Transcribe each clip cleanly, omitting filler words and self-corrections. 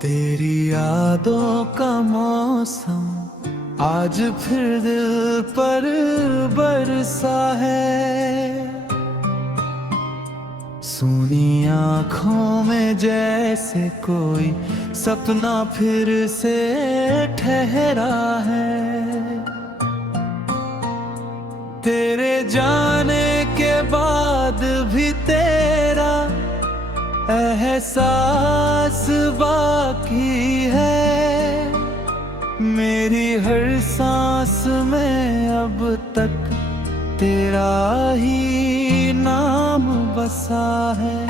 तेरी यादों का मौसम आज फिर दिल पर बरसा है। सूनी आँखों में जैसे कोई सपना फिर से ठहरा है। तेरे जाने के बाद भी तेरा एहसास बाकी है। मेरी हर सांस में अब तक तेरा ही नाम बसा है।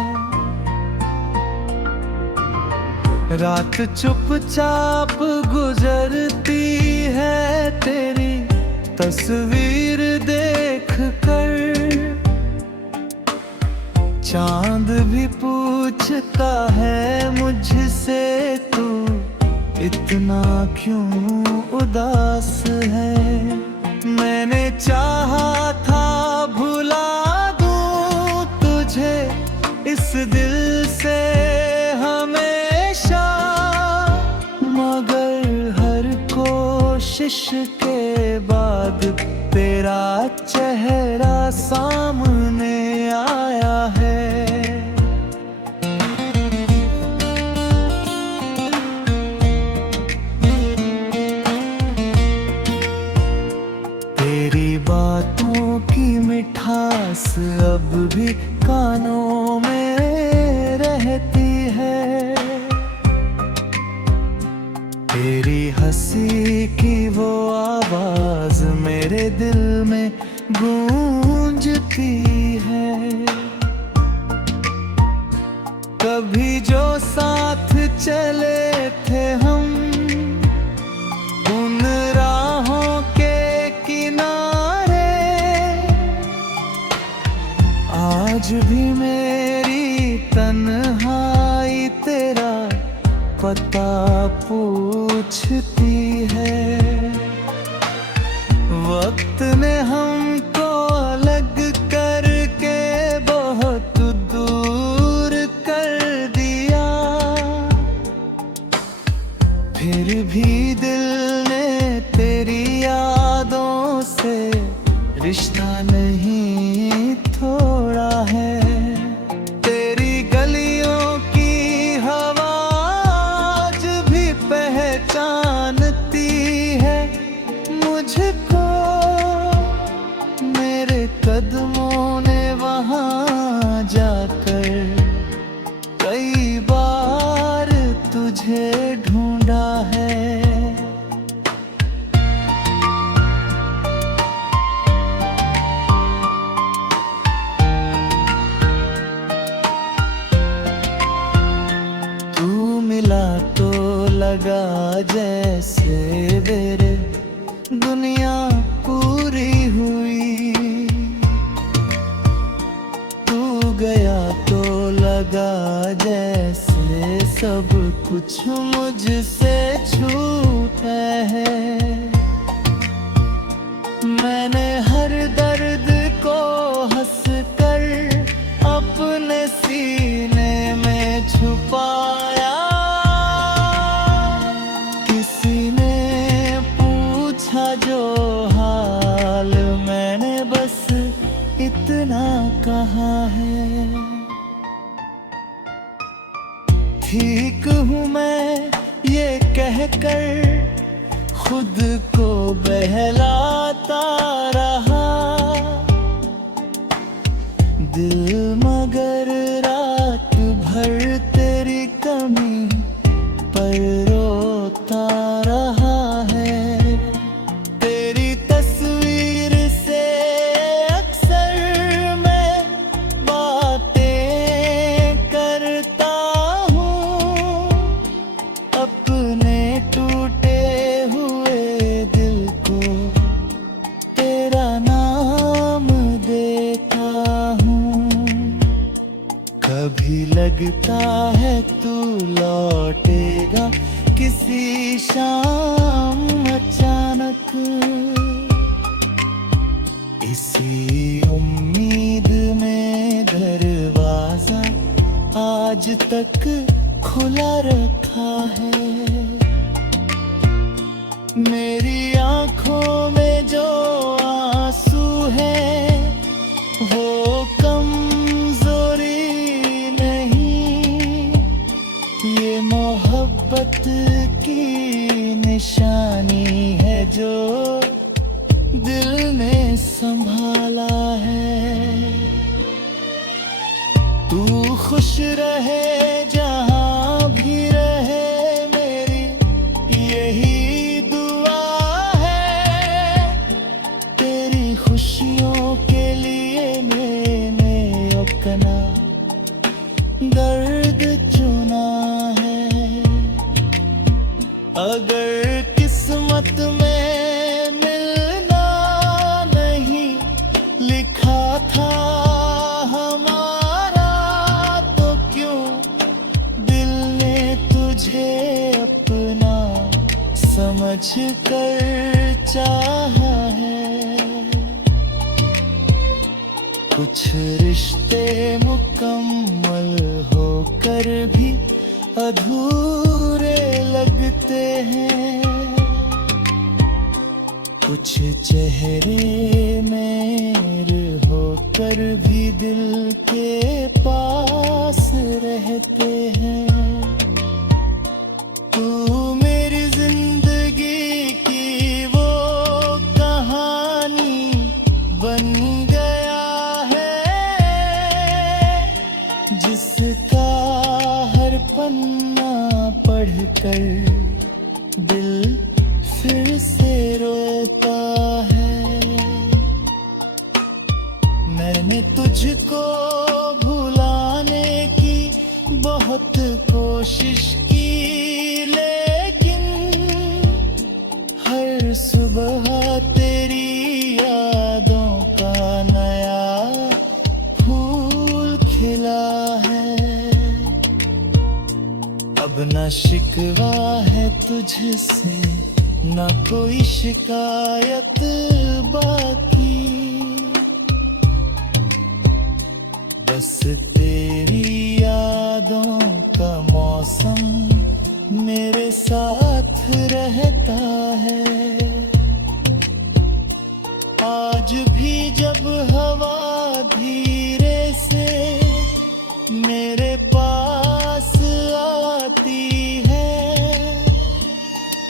रात चुपचाप गुजरती है तेरी तस्वीर देख कर। चांद भी पूछता है मुझसे तू इतना क्यों उदास है। मैंने चाहा था भुला दूं तुझे इस दिल से हमेशा, मगर हर कोशिश के बाद तेरा चेहरा सामने आया है। तेरी बातों की मिठास अब भी कानों में रहती है। तेरी हंसी की वो आवाज मेरे दिल में गूंजती है। कभी जो साथ चले थे हम उन राहों के किनारे, आज भी मेरी तन्हाई तेरा पता पूछती है। वक्त ने हमको अलग करके बहुत दूर कर दिया, फिर भी दिल ने तेरी यादों से रिश्ता नहीं तोड़ा है। तेरी गलियों की हवा आज भी पहचानती है मुझको। मेरे कदमों ने वहाँ जाकर कई बार तुझे ढूंढा है। तू मिला तो लगा जैसे मेरे दुनिया पूरी हुई। तू गया तो लगा जैसे सब कुछ मुझसे छूटा है। मैंने हर दर्द को हंसकर अपने सीने में छुपाया। किसी ने पूछा जो हाल मैंने बस इतना कहा है। ठीक हूँ मैं ये कहकर खुद को बहलाता रहा दिल, मगर रात भर तेरी कमी पर रोता रहा है। तेरी तस्वीर से अक्सर मैं बातें करता हूँ। अपने टूटे हुए दिल को तेरा नाम देता हूँ। कभी लगता है तू लौटेगा किसी शाम अचानक। इसी उम्मीद में घर आज तक खुला रखा है। मेरी आंखों में जो आंसू है वो कमजोरी नहीं, ये मोहब्बत की निशानी है जो दिल ने संभाला है। तू खुश रहे जहां भी रहे, मेरी यही दुआ है। तेरी खुशियों के लिए मैंने अपना दर्द चुना है। अगर किस्मत में मिलना नहीं लिखा था हमारा, तो क्यों दिल ने तुझे अपना समझ कर चाहा है। कुछ रिश्ते मुकम्मल होकर भी अधूरे लगते हैं, कुछ चेहरे मेरे होकर भी दिल के पास रहते हैं। तू मेरी जिंदगी की वो कहानी बन गया है, जिसका हर पन्ना पढ़कर दिल फिर से रोता है। मैंने तुझको भुलाने की बहुत कोशिश की, लेकिन हर सुबह तेरी यादों का नया फूल खिला है। अब न शिकवा है तुझसे, न कोई शिकायत बाकी, बस तेरी यादों का मौसम मेरे साथ रहता है। आज भी जब हवा धीरे से मेरे पास आती है,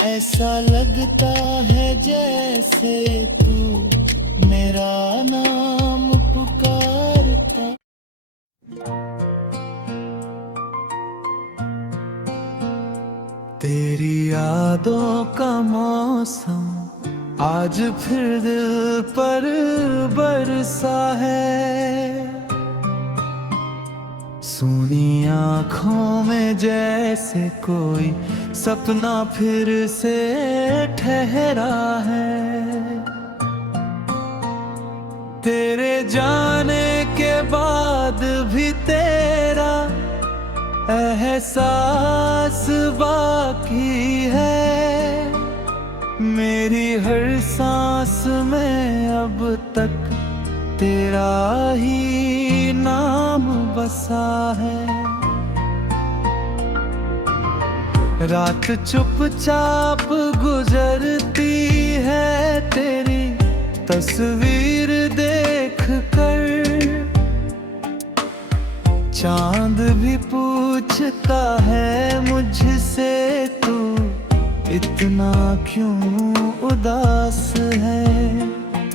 ऐसा लगता है जैसे तू मेरा नाम पुकारता। तेरी यादों का मौसम आज फिर दिल पर बरसा है। सूनी आँखों में जैसे कोई सपना फिर से ठहरा है। तेरे जाने के बाद भी तेरा एहसास बाकी है। मेरी हर सांस में अब तक तेरा ही नाम बसा है। रात चुपचाप गुजरती है तेरी तस्वीर देख कर। चांद भी पूछता है मुझसे तू इतना क्यों उदास है।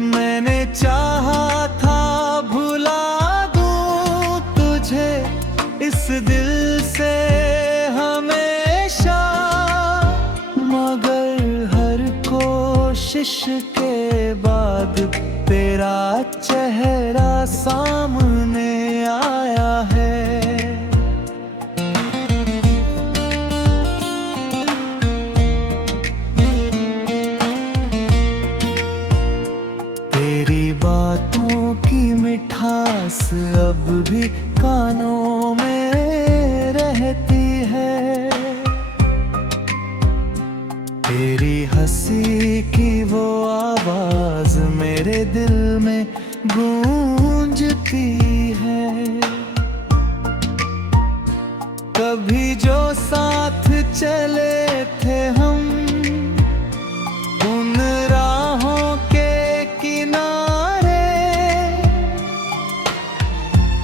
मैंने चाहा था भुला दूं तुझे इस दिल से हमेशा, मगर हर कोशिश के बाद तेरा चेहरा सामने आया है। तेरी बातों की मिठास अब भी कानों में रहती है। तेरी हंसी की वो आवाज मेरे दिल में गूंजती है।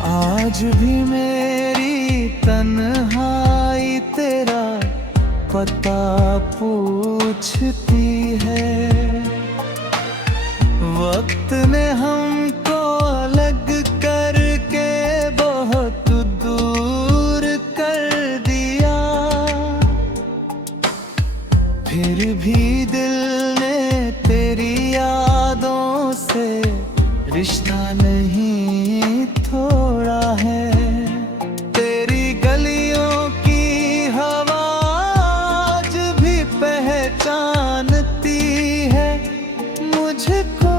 आज भी मेरी तन्हाई तेरा पता पूछती है। वक्त ने हमको अलग करके बहुत दूर कर दिया, फिर भी दिल ने तेरी यादों से रिश्ता नहीं तोड़ा है। तेरी गलियों की हवा आज भी पहचानती है मुझको।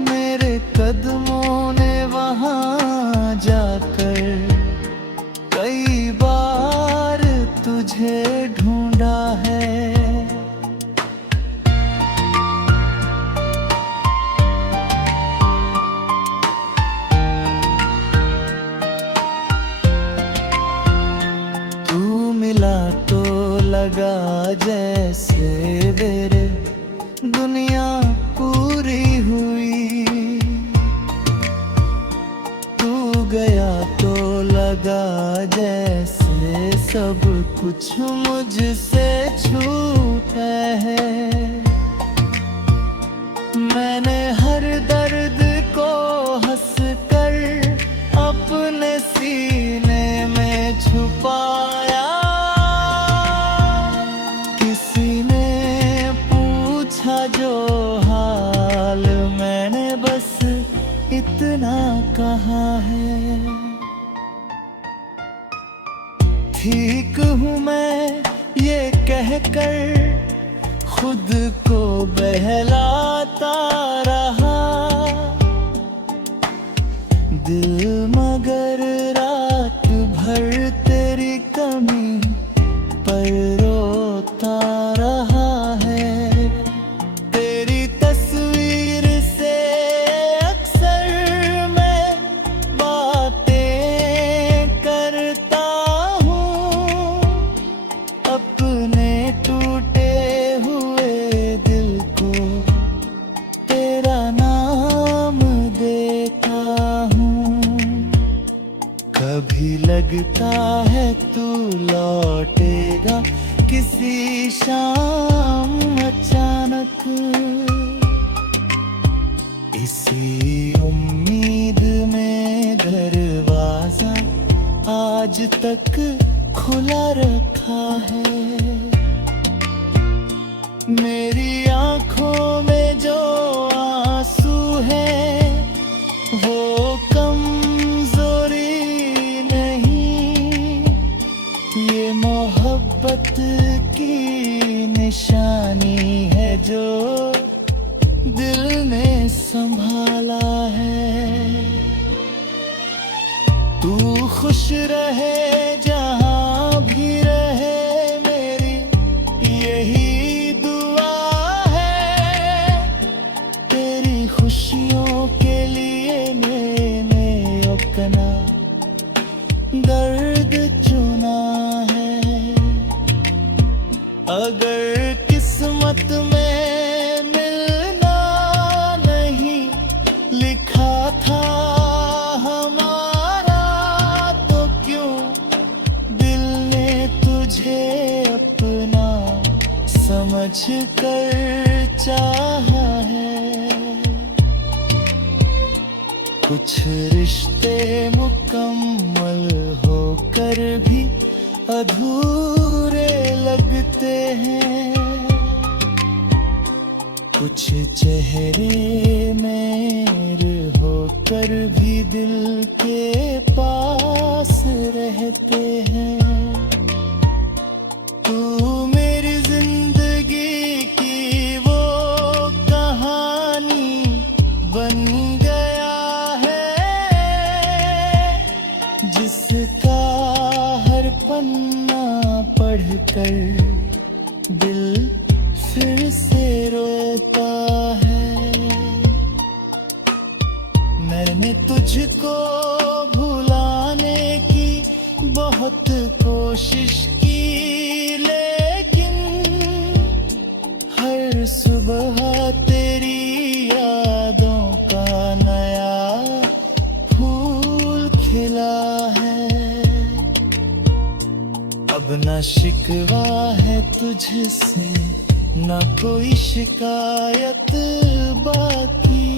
मेरे कदमों ने वहाँ जाकर कई बार तुझे ढूंढा है। मिला तो लगा जैसे मेरे दुनिया पूरी हुई, तू गया तो लगा जैसे सब कुछ मुझसे छूटा है। मैंने हर दर्द को हंसकर अपने सीने में छुपाया। जो हाल मैंने बस इतना कहा है। ठीक हूँ मैं ये कहकर खुद को बहलाता रहा, दिल मगर रात भर तेरी कमी पर रोता रहा है। कभी लगता है तू लौटेगा किसी शाम अचानक, इसी उम्मीद में दरवाजा आज तक खुला रखा है। मेरी आंखों में जो आंसू है वो मोहब्बत की निशानी है जो दिल ने संभाला है। तू खुश रहे जहाँ भी रहे मेरी यही दुआ है। तेरी खुशियों के लिए मैंने अपना दर्द चुना है। अगर किस्मत में मिलना नहीं लिखा था हमारा, तो क्यों दिल ने तुझे अपना समझ कर चाहा है। कुछ रिश्ते मुकम्मल होकर भी अधूरे लगते हैं, कुछ चेहरे मेरे होकर भी दिल के पास रहते हैं। तू मेरी जिंदगी की वो कहानी बन गया है, जिसका हर पन्ना पढ़कर दिल फिर से रोता है। मैंने तुझको भुलाने की बहुत कोशिश की, लेकिन हर सुबह तेरी यादों का नया फूल अब न शिकवा है तुझसे, न कोई शिकायत बाकी।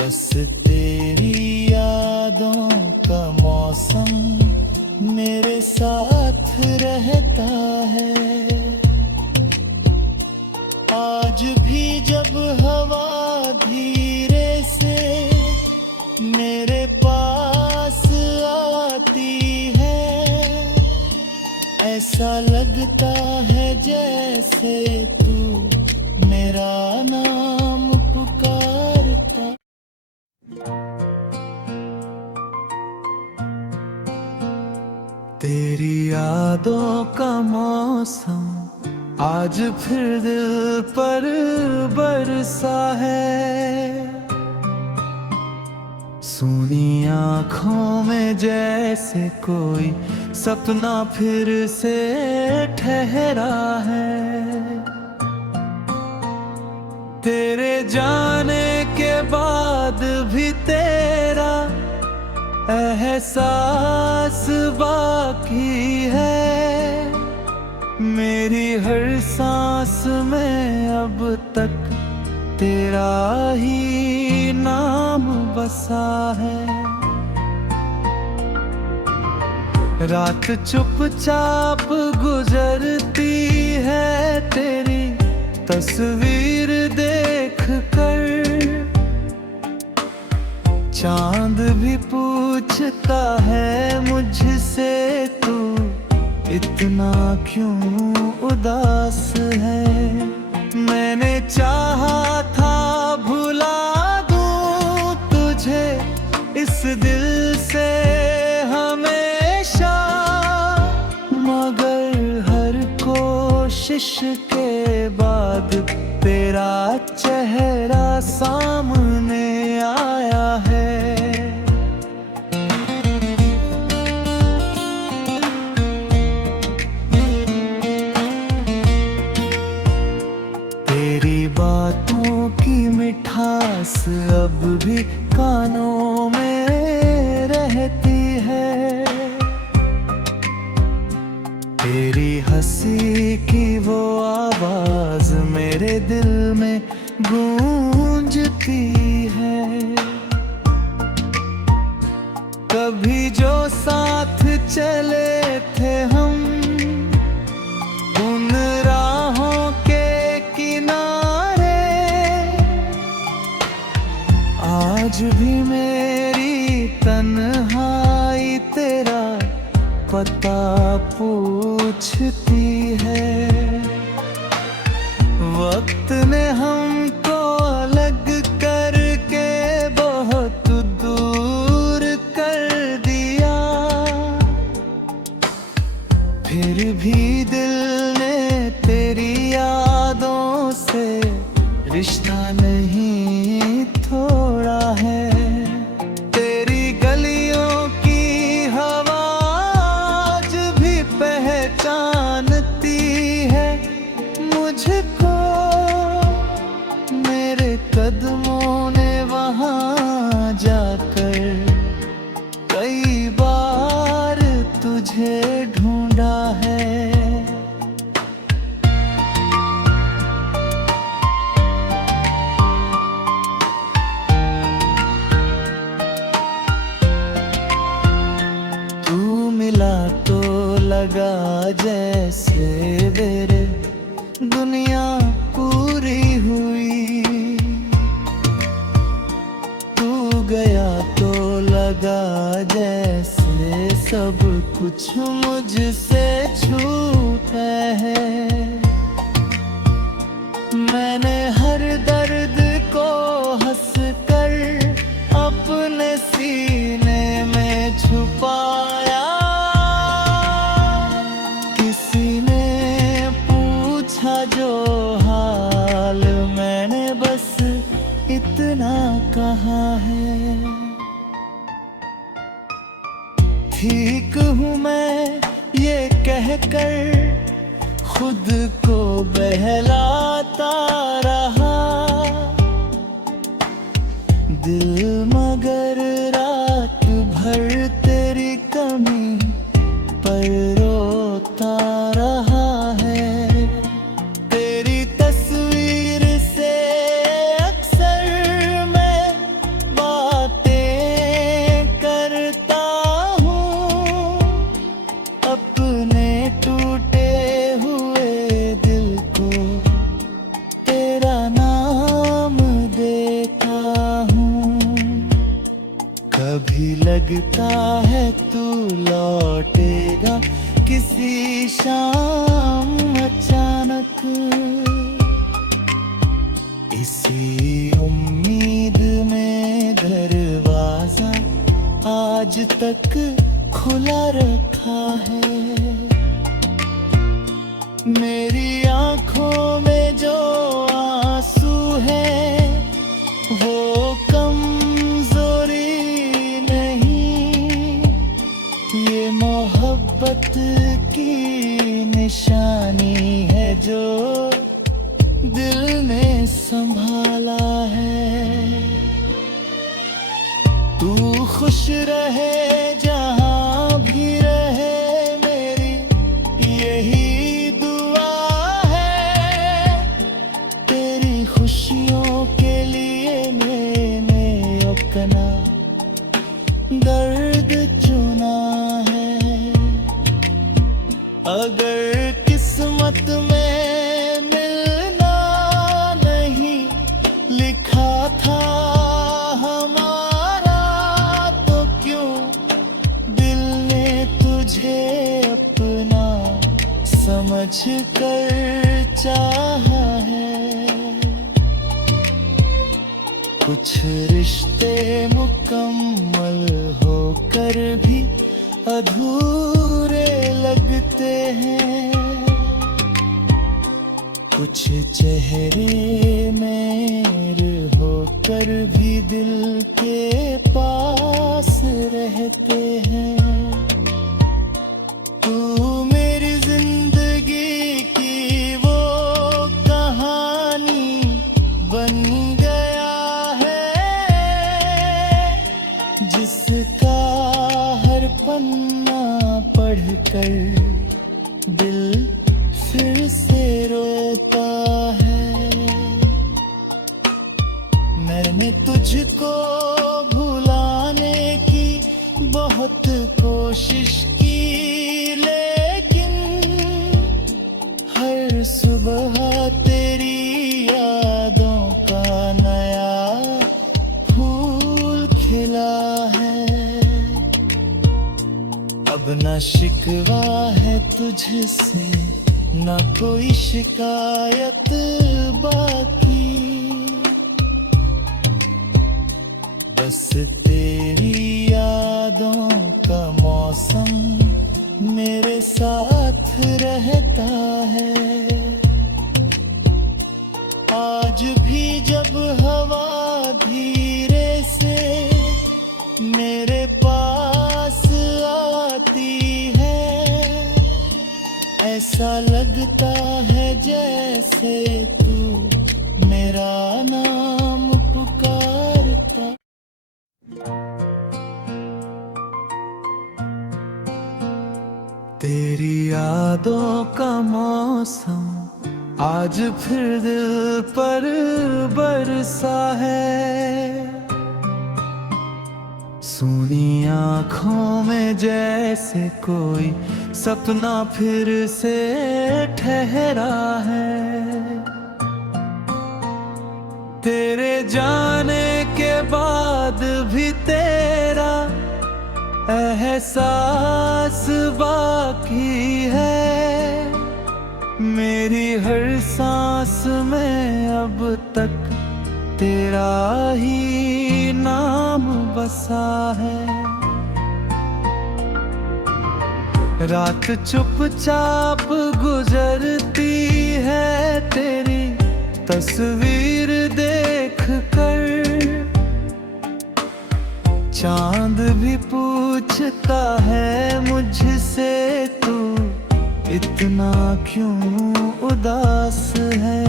बस तेरी यादों का मौसम मेरे साथ रहता है। आज भी जब हवा धीरे से मेरे पास आती है, ऐसा लगता है जैसे तू मेरा नाम पुकारता। तेरी यादों का मौसम आज फिर दिल पर बरसा है। सूनी आँखों में जैसे कोई सपना फिर से ठहरा है। तेरे जाने के बाद भी तेरा एहसास बाकी है। मेरी हर सांस में अब तक तेरा ही नाम बसा है। रात चुपचाप गुजरती है तेरी तस्वीर देख कर। चांद भी पूछता है मुझसे तू इतना क्यों उदास है। मैंने चाहा था भुला दूं तुझे इस दिल से हमेशा, मगर हर कोशिश के बाद तेरा चेहरा सामने आया है। तेरी बातों की मिठास अब भी कानों में रहती है। तेरी हंसी की वो आवाज मेरे दिल में गूंजती है। कभी जो साथ चले थे हम उन राहों के किनारे, आज भी मेरी तन्हाई तेरा पता पूछती है। वक्त ने हमको अलग करके बहुत दूर कर दिया, फिर भी दिल ने तेरी यादों से रिश्ता नहीं तोड़ा है। तेरी गलियों की हवा आज भी पहचानती है मुझको। मेरे कदमों ने वहाँ जाकर कई बार तुझे ढूंढा है। तू मिला तो लगा जैसे मेरे दुनिया पूरी हुई। तू गया तो लगा जैसे सब कुछ मुझसे छूटा है। मैंने हर दर्द को हंसकर अपने सीने में छुपाया। किसी ने पूछा जो हाल, मैंने बस इतना कहा है। ठीक हूँ मैं ये कहकर खुद को बहलाता रहा दिल, मगर रात भर तेरी कमी कभी लगता है तू लौटेगा किसी शाम अचानक, इसी उम्मीद में दरवाजा आज तक खुला रखा है। मेरी आंखों में जो आंसू है वो कमजोरी नहीं, ये मोहब्बत की निशानी है जो दिल ने संभाला है। तू खुश रहे जहां भी रहे, मेरी यही दुआ है। तेरी खुशियों के लिए मैंने अपना दर्द चुना है। अगर किस्मत में मिलना नहीं लिखा था हमारा, तो क्यों दिल ने तुझे अपना समझ कर चाहा है। कुछ रिश्ते मुकम्मल होकर भी अधूरे लगते हैं, कुछ चेहरे मेरे होकर भी दिल के पास रहते हैं। तू मेरी जिंदगी की वो कहानी बन गया है, जिसका हर पन्ना पढ़कर दिल फिर से रोता है। मैंने तुझको भुलाने की बहुत कोशिश की, लेकिन हर सुबह तेरी यादों का नया फूल खिला है। अब न शिकवा है तुझसे, न कोई शिकायत बाकी, बस तेरी यादों का मौसम मेरे साथ रहता है। आज भी जब हवा धीरे से मेरे पास आती है, ऐसा लगता है जैसे तू मेरा नाम पुकारता। तेरी यादों का मौसम आज फिर दिल पर बरसा है। सूनी आँखों में जैसे कोई सपना फिर से ठहरा है। तेरे जाने के बाद भी तेरा एहसास बाकी है। मेरी हर सांस में अब तक तेरा ही नाम बसा है। रात चुपचाप गुजरती है तेरी तस्वीर देख कर। चांद भी पूछता है मुझसे तू इतना क्यों उदास है।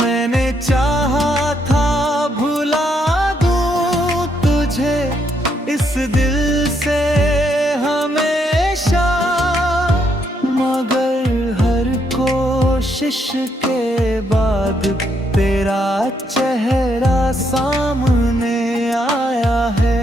मैंने चाहा था भुला दूं तुझे इस दिल से हमेशा, मगर हर कोशिश के बाद तेरा चेहरा सामने आया है।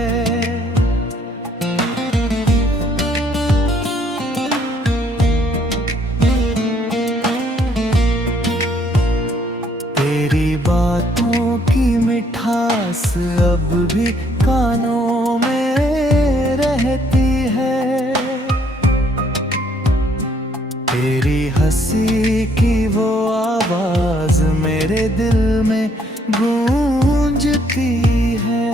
तेरी बातों की मिठास अब भी कानों में हंसी की वो आवाज मेरे दिल में गूंजती है।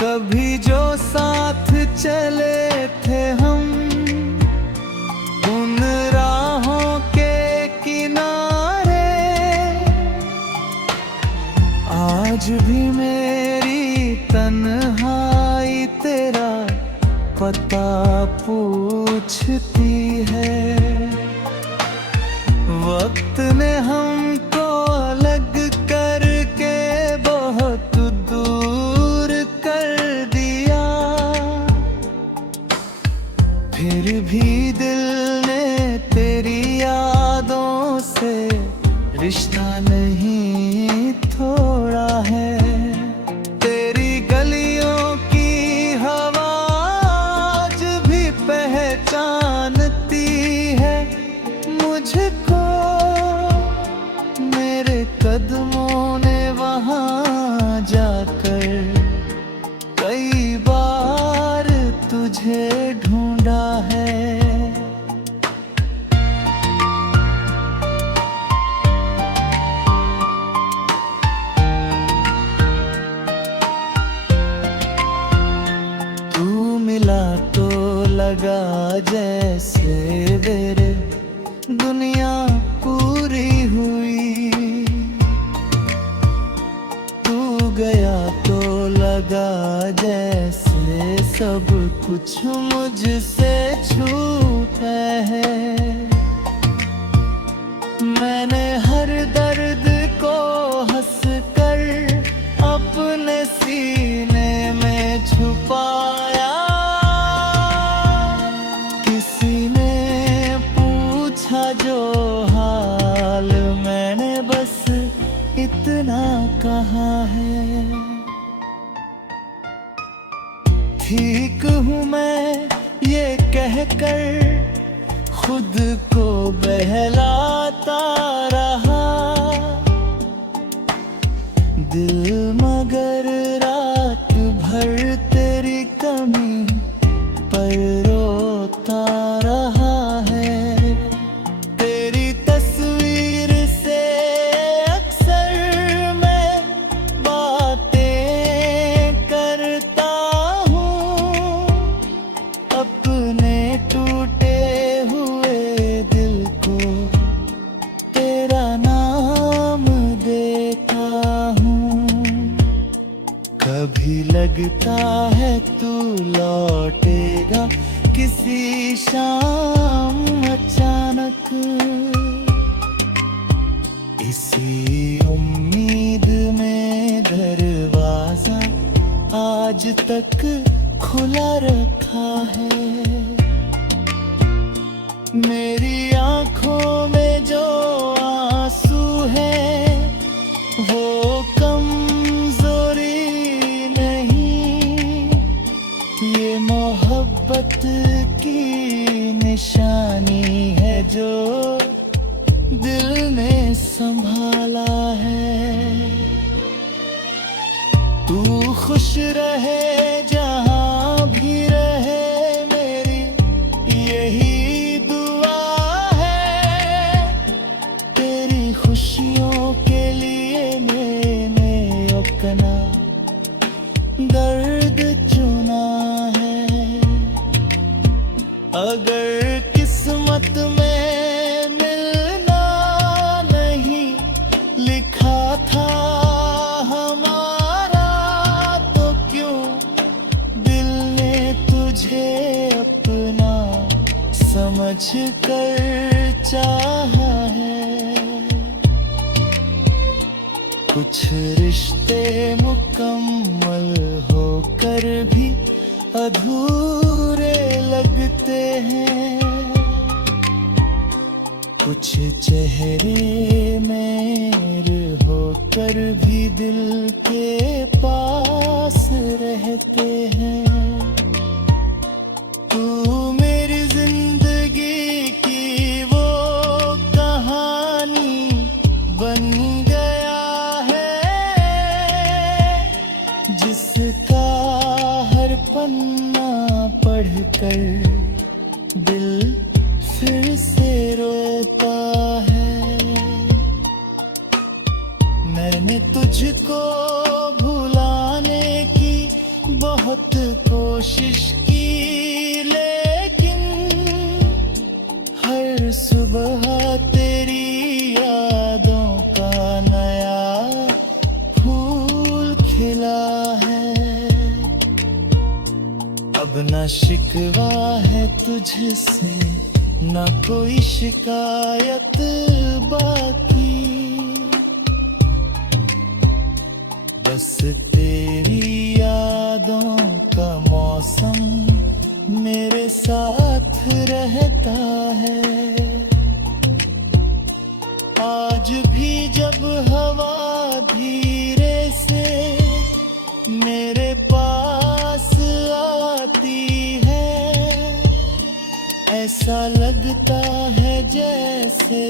कभी जो साथ चले थे हम उन राहों के किनारे, आज भी मेरी तन्हाई तेरा पता पूछती है। वक्त ने हमको अलग करके बहुत दूर कर दिया, फिर भी दिल ने तेरी यादों से रिश्ता नहीं तोड़ा है। तेरी गलियों की हवा आज भी पहचानती है मुझको। मेरे कदमों ने वहाँ जाकर कई बार तुझे ढूंढा है। तू मिला तो लगा जैसे मेरे दुनिया पूरी हुई, तू गया तो लगा जैसे सब कुछ मुझसे छूटा है। मैंने हर दर्द को हंसकर अपने सीने में छुपाया। किसी ने पूछा जो हाल, मैंने बस इतना कहा है। ठीक हूँ मैं ये कहकर खुद को बहलाता रहा, दिल मगर रात भर तेरी कमी पर रोता रहा है। तेरी तस्वीर से अक्सर मैं बातें करता हूँ, अपने टूटे हुए दिल को तेरा नाम देता हूँ। कभी लगता है तू लौटेगा किसी शाम अचानक, इसी उम्मीद में दरवाजा आज तक खुला रखा है। मेरी आंखों में जो आंसू है वो कमजोरी नहीं, ये मोहब्बत की निशानी है जो दिल ने संभाला है। तू खुश रहे जहाँ भी रहे, मेरी यही दुआ है। तेरी खुशियों के लिए मैंने अपना दर्द चुना है। अगर किस्मत में मिलना नहीं लिखा था हमारा, तो क्यों दिल ने तुझे अपना समझ कर चाहा है। कुछ रिश्ते मुकम्मल होकर भी अधूरे लगते हैं, कुछ चेहरे मेरे होकर भी दिल के पास रहते हैं। तू मेरी जिंदगी की वो कहानी बन गया है, जिसका हर पन्ना पढ़कर दिल भुलाने की बहुत कोशिश की, लेकिन हर सुबह तेरी यादों का नया फूल खिला है। अब न शिकवा है तुझसे, न कोई शिकायत बाकी, बस तेरी यादों का मौसम मेरे साथ रहता है। आज भी जब हवा धीरे से मेरे पास आती है, ऐसा लगता है जैसे